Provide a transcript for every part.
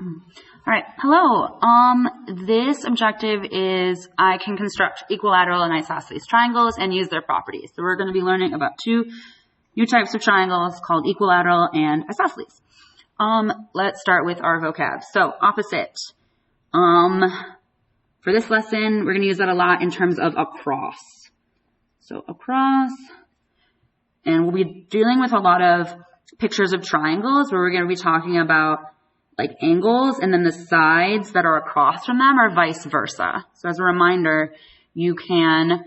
All right, hello. This objective is I can construct equilateral and isosceles triangles and use their properties. So we're going to be learning about two new types of triangles called equilateral and isosceles. Let's start with our vocab. So opposite. For this lesson, we're going to use that a lot in terms of across. So across, and we'll be dealing with a lot of pictures of triangles where we're going to be talking about like angles, and then the sides that are across from them are vice versa. So as a reminder, you can,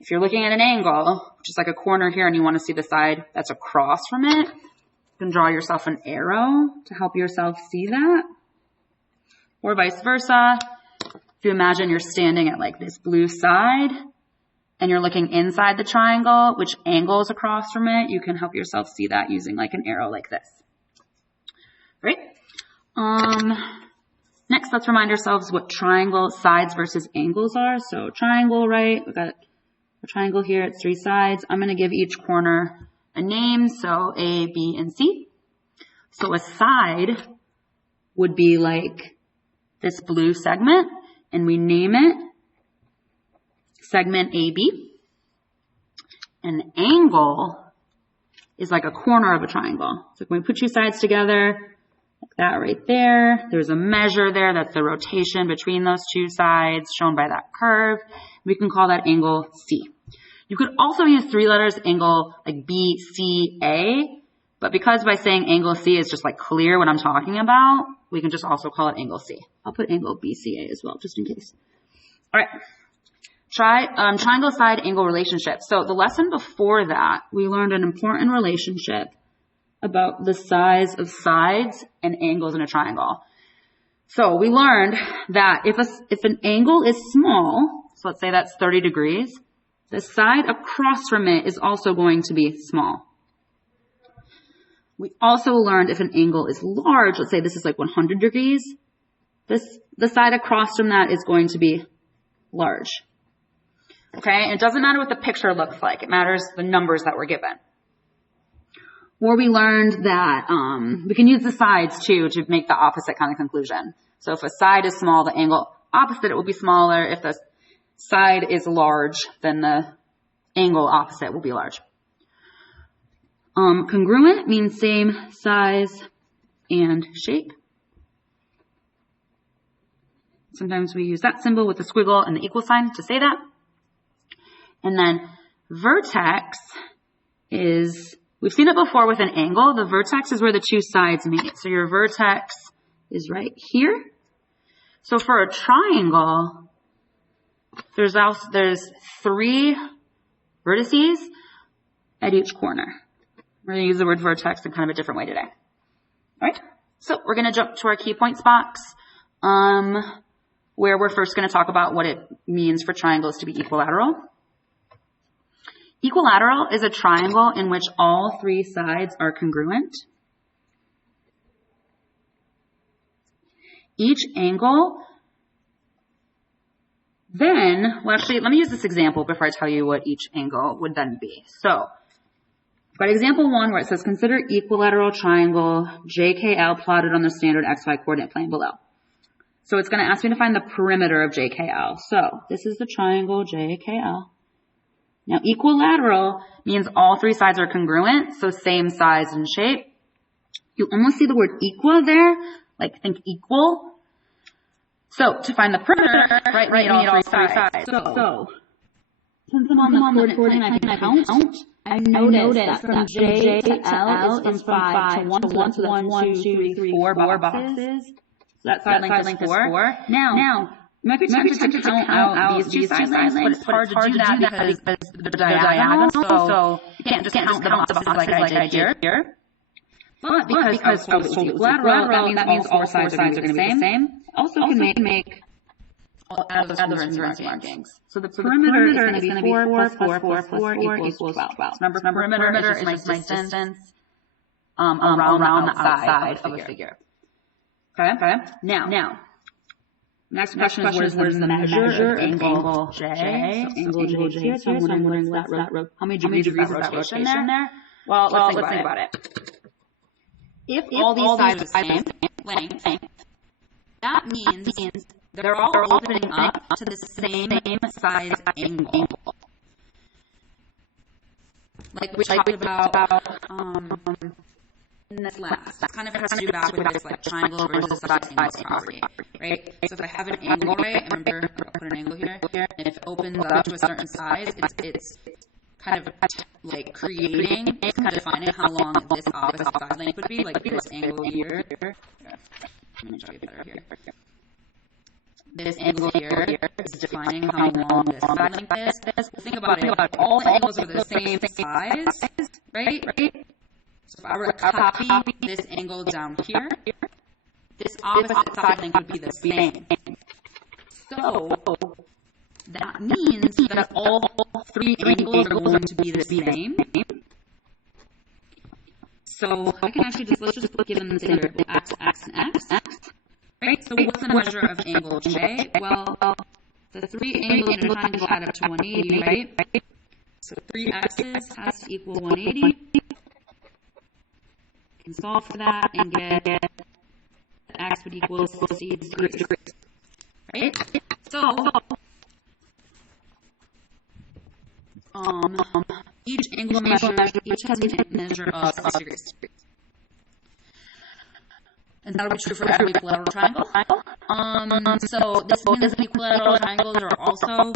if you're looking at an angle, just like a corner here, and you want to see the side that's across from it, you can draw yourself an arrow to help yourself see that. Or vice versa, if you imagine you're standing at like this blue side, and you're looking inside the triangle, which angle is across from it, you can help yourself see that using like an arrow like this. Great. Next, let's remind ourselves what triangle sides versus angles are. So triangle, right? We've got a triangle here. It's three sides. I'm going to give each corner a name. So A, B, and C. So a side would be like this blue segment, and we name it segment AB. An angle is like a corner of a triangle. So when we put two sides together, like that right there, there's a measure there. That's the rotation between those two sides shown by that curve. We can call that angle C. You could also use three letters angle like BCA, but because by saying angle C is just like clear what I'm talking about, we can just also call it angle C. I'll put angle BCA as well, just in case. All right. Triangle side angle relationship. So the lesson before that, we learned an important relationship about the size of sides and angles in a triangle. So we learned that if an angle is small, so let's say that's 30 degrees, the side across from it is also going to be small. We also learned if an angle is large, let's say this is like 100 degrees, the side across from that is going to be large. Okay, and it doesn't matter what the picture looks like. It matters the numbers that were given. Or we learned that we can use the sides too to make the opposite kind of conclusion. So if a side is small, the angle opposite it will be smaller. If the side is large, then the angle opposite will be large. Congruent means same size and shape. Sometimes we use that symbol with the squiggle and the equal sign to say that. And then vertex is, we've seen it before with an angle. The vertex is where the two sides meet. So your vertex is right here. So for a triangle, there's three vertices at each corner. We're going to use the word vertex in kind of a different way today. All right. So we're going to jump to our key points box, where we're first going to talk about what it means for triangles to be equilateral. Equilateral is a triangle in which all three sides are congruent. Each angle, then, well actually, let me use this example before I tell you what each angle would then be. So, I've got example one where it says, consider equilateral triangle JKL plotted on the standard XY coordinate plane below. So it's going to ask me to find the perimeter of JKL. So, this is the triangle JKL. Now, equilateral means all three sides are congruent, so same size and shape. You almost see the word equa there, like think equal. So, to find the perimeter, right, we need all three sides. So since I'm on the coordinate plane, I can count. I noticed that from J to L is from 5 to 1, so that's 1, 2, 3, 4 boxes. So that side length is 4. Now, you might be tempted to count out these two side lengths, but it's hard to do that because they're diagonal, so you can't just count the boxes like I did here. But because it's equilateral, that means all sides are going to be the same. Also can make other inference markings. So the perimeter is going to be 4 plus 4 plus 4 equals 12. Remember, perimeter is just my distance around the outside of a figure. Okay? Now. Next question is what is the measure of angle J? So angle J here. So I'm wondering how many degrees is that rotation there? Well, let's think about it. If all these sides are the same length, that means they're all opening up to the same size angle. Like we talked about in this last. That kind of has to do back with this like triangle versus isosceles property, right? So if I have an angle, right, remember I'll put an angle here, and if it opens up to a certain size, it's kind of like creating, it's kind of defining how long this opposite side length would be, like this angle here. Let me show you better here. This angle here is defining how long this side length is. Think about it. All the angles are the same size, right? So if I were to copy this angle down here, this opposite side length would be the same. So that means that all three angles are going to be the same. So I can actually let's just give them the same variable, x, and x. Right? So what's the measure of angle J? Well, the three angles in a triangle add up to 180, right? So 3 x's has to equal 180. You can solve for that and get x would equal 60 degrees. Right? So each angle measure, each has a measure of 60 degrees. And that would be true for every equilateral triangle. So this means that equilateral triangles are also,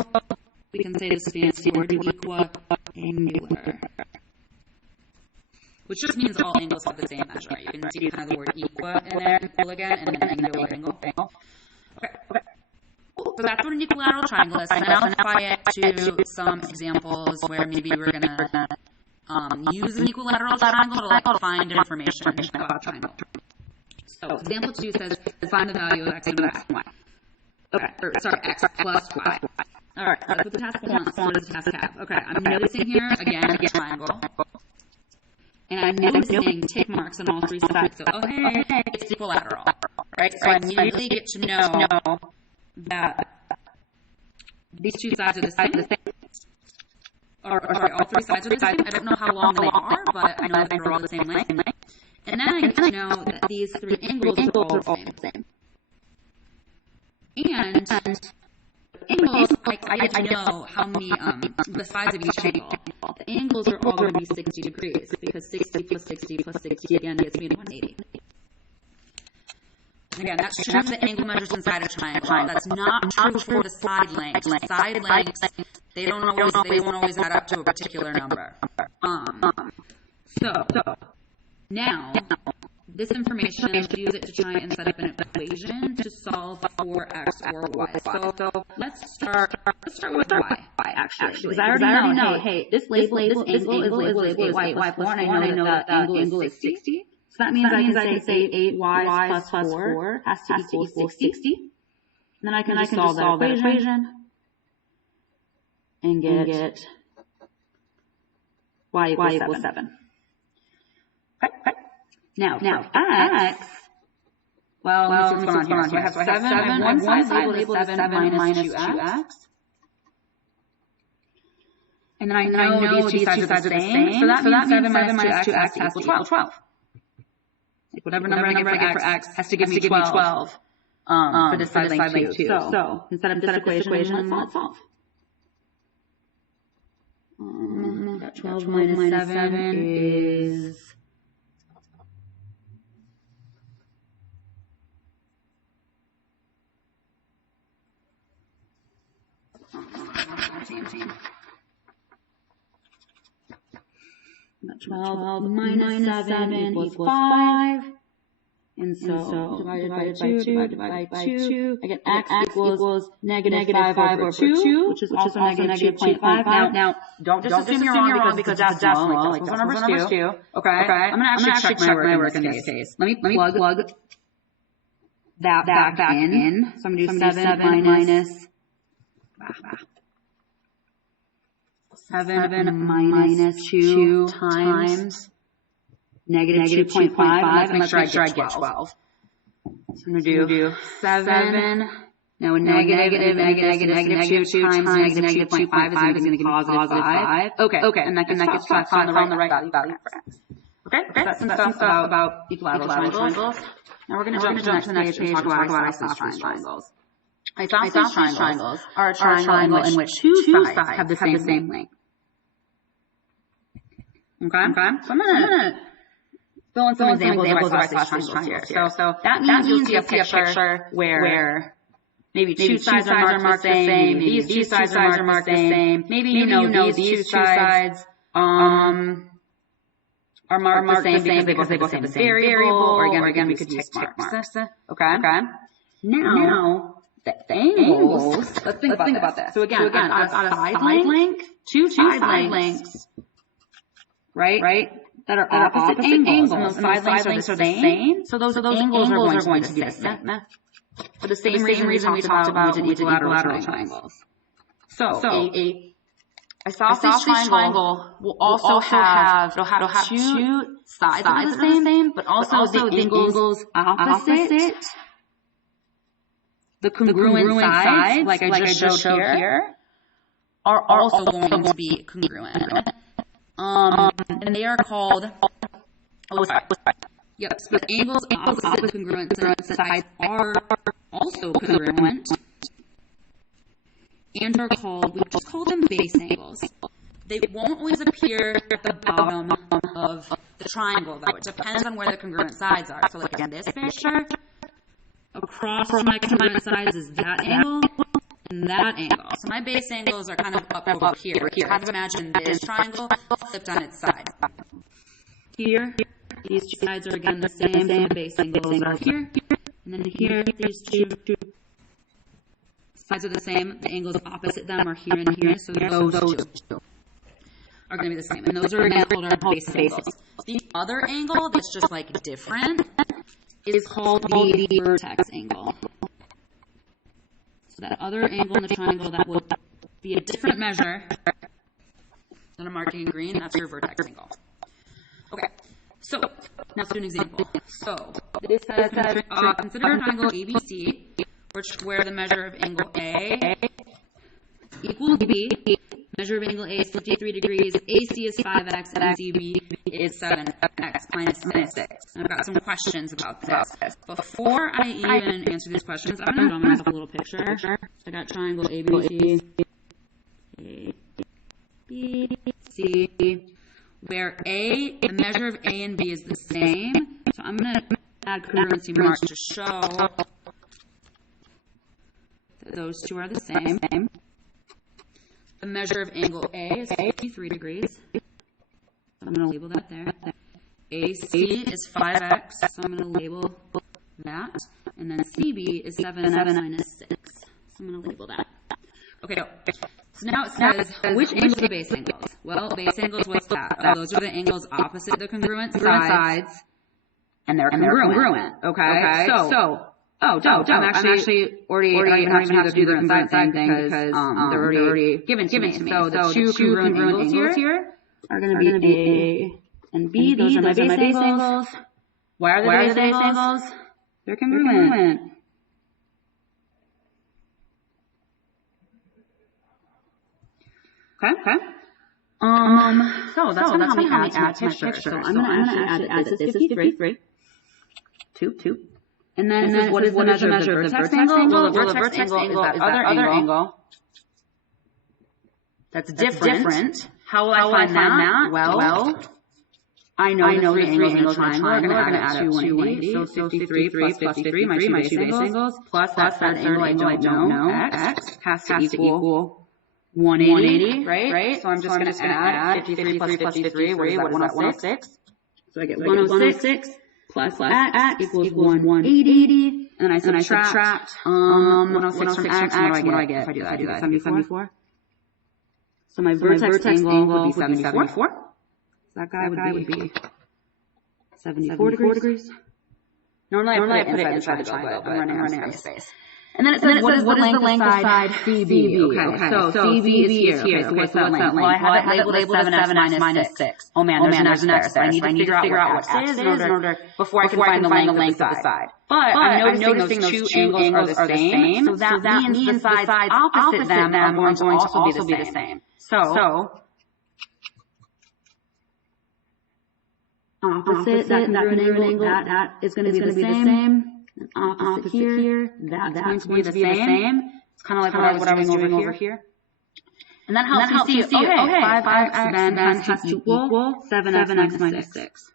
we can say this fancy word, equiangular. Which just means all angles have the same measure. You can see kind of the word equa in there, equal again, and then angular angle. Okay. So that's what an equilateral triangle is. So now let's apply it to some examples where maybe we're going to use an equilateral triangle to like find information about a triangle. So example 2 says find the value of x and y. Okay, x plus y. All right, that's what the task wants. So does the task have? Okay, I'm noticing here again a triangle, and I'm noticing tick marks on all 3 sides. So oh hey, it's equilateral, right? So I immediately get to know that these 2 sides are the same. Or sorry, all 3 sides are the same. I don't know how long they are, but I know that they're all the same length. And then I get to know that these 3 angles are all the same. And angles, I get to know how many, the sides of each angle. The angles are all going to be 60 degrees, because 60 plus 60 plus 60 again gets me to 180. Again, that's true for the angle measures inside a triangle. That's not true for the side lengths. Side lengths, they won't always add up to a particular number. So now, this information, use it to try and set up an equation to solve for x or y. So let's start with y, actually. Because I already know, hey, this angle is labeled y plus 4, and I know that the angle is 60. So that means I can say 8y plus 4 has to equal 60. And then I can just solve that equation and get y equals 7. Okay. Now x, well, let me see what's going on here. So I have 7, I have one side labeled as 7 minus 2x. And then I know these 2 sides are the same. So that means 7 minus 2x has to equal 12. Like whatever number I get for x has to give me 12 for this side length too. So instead of this equation, let's solve. 12 minus 7 is 12 minus 7 equals 5. And so divided by 2, I get x equals negative 5 over 2, which is also negative 2.5. Now, don't just assume you're wrong because that's decimal. Like decimal numbers 2. Okay. I'm going to actually check my work in this case. Let me plug that back in. So I'm going to do 7 minus 7 minus 2 times negative 2.5. Make sure I get 12. So I'm going to do 7. Now, negative 2 times negative 2.5 is going to give me positive 5. Okay. And that gets on the right value for x. Okay, that's some stuff about equilateral triangles. Now we're going to jump to the next page and talk about isosceles triangles. Isosceles triangles are a triangle in which two sides have the same length. Okay? So I'm going to fill in some examples of isosceles triangles here. So that means you'll see a picture where maybe two sides are marked the same, maybe these two sides are marked the same, maybe you know these two sides are marked the same because they both have the same variable, or again we could use tick marks. Okay? Now, the angles, let's think about this. So again, I've got a side length, two side lengths, right? That are opposite angles, and those side lengths are the same. So those angles are going to be the same. For the same reason we talked about equilateral triangles. So a isosceles triangle will also have two sides that are the same, but also the angles opposite the congruent sides, like I just showed here, are also going to be congruent. And they are called, yep, so the angles opposite the congruent sides are also congruent and are called, we just call them base angles. They won't always appear at the bottom of the triangle, though. It depends on where the congruent sides are. So like in this picture, across my congruent sides is that angle and that angle. So my base angles are kind of up over here. Kind of imagine this triangle flipped on its side. Here, these two sides are again the same, so the base angles are here. And then here, these two sides are the same. The angles opposite them are here and here, so those two are going to be the same. And those are again called our base angles. The other angle that's just like different is called the vertex angle. So that other angle in the triangle that will be a different measure that I'm marking in green, that's your vertex angle. Okay, so now let's do an example. So this says consider a triangle ABC, where the measure of angle A equals B. Measure of angle A is 53 degrees, AC is 5x, and CB is 7x minus 6. I've got some questions about this. Before I even answer these questions, I'm going to draw myself a little picture. I got triangle ABC, where the measure of A and B is the same. So I'm going to add congruency marks to show that those two are the same. The measure of angle A is 53 degrees. So I'm going to label that there. AC is 5x, so I'm going to label that. And then CB is 7x minus 6. So I'm going to label that. Okay, so now it says, which angles are the base angles? Well, base angles, what's that? Those are the angles opposite the congruent sides. And they're congruent. Okay? So I'm actually already I don't even have to do the congruent side thing because they're already given to me. So the two congruent angles here are going to be A and B. Those are my base angles. Why are they base angles? They're congruent. Okay. So that's how we add to my picture. So I'm going to add this is 53. 2. And then what is the measure of the vertex angle? Well, the vertex angle is that other angle that's different. How will I find that? Well, I know the three angles in the triangle. I'm going to add up 280. So 53 plus 53, my two base angles, plus that third angle I don't know, x, has to equal 180, right? So I'm just going to add 53 plus 53, what is that, 106? So I get 106. Plus x equals 180, and then I subtract 106 from x, what do I get if I do that? 74? So my vertex angle would be 74. That guy would be 74 degrees. Normally I put it inside the triangle, but I'm running out of space. And then it says, what is the length of side CB? Okay, so CB is here. So what's that length? Well, I have it labeled as 7x minus 6. Oh man, there's an x there. I need to figure out what x is in order before I can find the length of the side. But I'm noticing those two angles are the same. So that means the sides opposite them are going to also be the same. So opposite that congruent angle, that is going to be the same. Opposite here, that's going to be the same. It's kind of like what I was doing over here. And that helps you see, okay, 5x then has to equal 7x minus 6.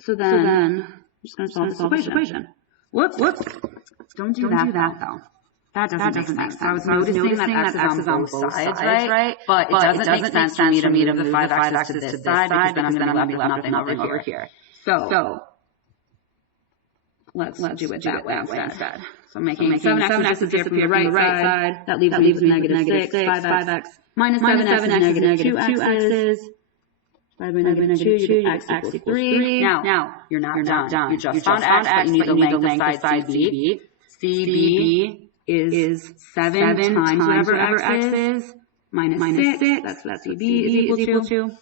So then, I'm just going to solve this equation. Whoops. Don't do that though. That doesn't make sense. I was noticing that x is on both sides, right? But it doesn't make sense for me to move the 5x to this side because then I'm going to be left with nothing over here. So let's do it that way instead. So I'm making 7x disappear from the right side. That leaves me with negative 6. 5x minus 7x is negative 2x's. 5 by negative 2, you get x equals 3. Now, you're not done. You just found x, but you need the length of side CB. CB is 7 times whatever x is, minus 6. That's what CB is equal to.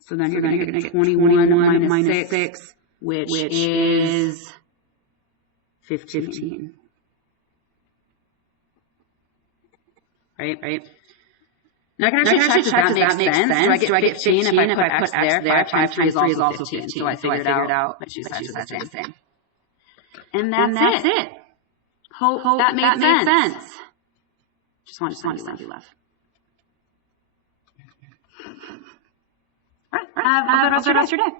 So then you're going to get 21 minus 6, which is 15. Right? Now I can actually check, does that make sense? Do I get 15 if I put x there? 5 times 3 is also 15. So I figured out that two sides are the same. And that's it. Hope that made sense. Just want to send you left. All right. Have a good rest of your day.